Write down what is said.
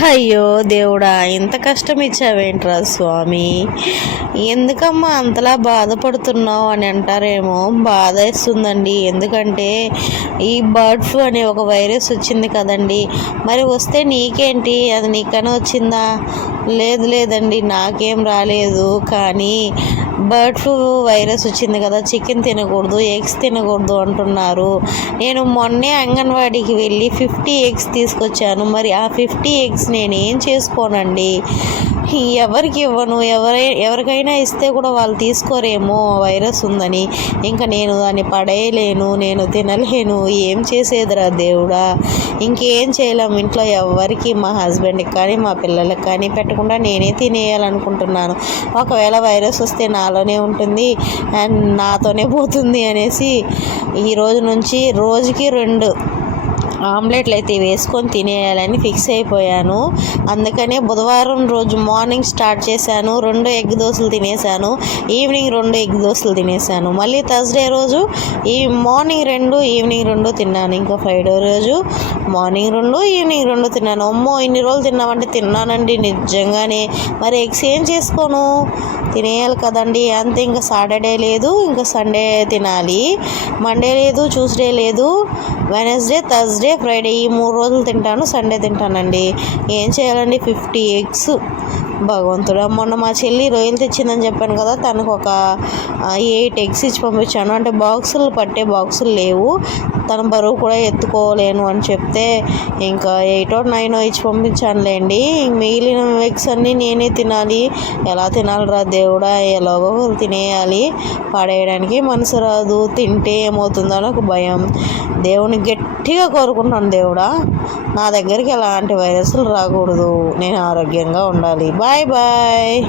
అయ్యో దేవుడా, ఇంత కష్టం ఇచ్చావేంట్రా స్వామి? ఎందుకమ్మా అంతలా బాధపడుతున్నావు అని అంటారేమో. బాధ వేస్తుందండి. ఎందుకంటే ఈ బర్డ్ ఫ్లూ అనే ఒక వైరస్ వచ్చింది కదండి. మరి వస్తే నీకేంటి? అది నీకనే వచ్చిందా? లేదండి, నాకేం రాలేదు. కానీ బర్డ్ ఫ్లూ వైరస్ వచ్చింది కదా, చికెన్ తినకూడదు, ఎగ్స్ తినకూడదు అంటున్నారు. నేను మొన్నే అంగన్వాడీకి వెళ్ళి 50 ఎగ్స్ తీసుకొచ్చాను. మరి ఆ 50 ఎగ్స్ నేనేం చేసుకోనండి? ఎవరికి ఇవ్వను. ఎవరికైనా ఇస్తే కూడా వాళ్ళు తీసుకోరేమో వైరస్ ఉందని. ఇంకా నేను దాన్ని పడేయలేను, నేను తినలేను. ఏం చేసేదిరా దేవుడా? ఇంకేం చేయలేము. ఇంట్లో ఎవరికి, మా హస్బెండ్కి కానీ మా పిల్లలకి కానీ పెట్టకుండా నేనే తినేయాలనుకుంటున్నాను. ఒకవేళ వైరస్ వస్తే నాలోనే ఉంటుంది అండ్ నాతోనే పోతుంది అనేసి ఈ రోజు నుంచి రోజుకి 2 ఆమ్లెట్లు అయితే వేసుకొని తినేయాలని ఫిక్స్ అయిపోయాను. అందుకనే బుధవారం రోజు మార్నింగ్ స్టార్ట్ చేశాను. 2 ఎగ్ దోశలు తినేసాను. ఈవినింగ్ 2 ఎగ్ దోశలు తినేసాను. మళ్ళీ థర్స్డే రోజు ఈ మార్నింగ్ 2, ఈవినింగ్ 2 తిన్నాను. ఇంకా ఫ్రైడే రోజు మార్నింగ్ 2, ఈవినింగ్ 2 తిన్నాను. అమ్మో, ఇన్ని రోజులు తిన్నామంటే తిన్నానండి నిజంగానే. మరి ఎగ్స్ ఏం చేసుకోను? తినేయాలి కదండి. అంతే. ఇంకా సాటర్డే లేదు, ఇంకా సండే తినాలి. మండే లేదు, ట్యూస్డే లేదు, వెనస్డే, థర్స్డే, ఫ్రైడే ఈ 3 రోజులు తింటాను. సండే తింటానండి. ఏం చేయాలండి? 50 ఎగ్స్. భగవంతుడా, మొన్న మా చెల్లి రొయ్యలు తెచ్చిందని చెప్పాను కదా, తనకు ఒక 8 ఎగ్స్ ఇచ్చి పంపించాను. అంటే బాక్సులు పట్టే బాక్సులు లేవు, తన బరువు కూడా ఎత్తుకోలేను అని చెప్తే ఇంకా 8 or 9 ఇచ్చి పంపించానులేండి. మిగిలిన ఎగ్స్ అన్నీ నేనే తినాలి. ఎలా తినాలిరా దేవుడా? ఎలాగో తినేయాలి. పడేయడానికి మనసు రాదు. తింటే ఏమవుతుందో నాకు భయం. దేవుని గట్టిగా కోరుకుంటాను, దేవుడా నా దగ్గరికి ఎలాంటి వైరస్లు రాకూడదు, నేను ఆరోగ్యంగా ఉండాలి. Bye bye.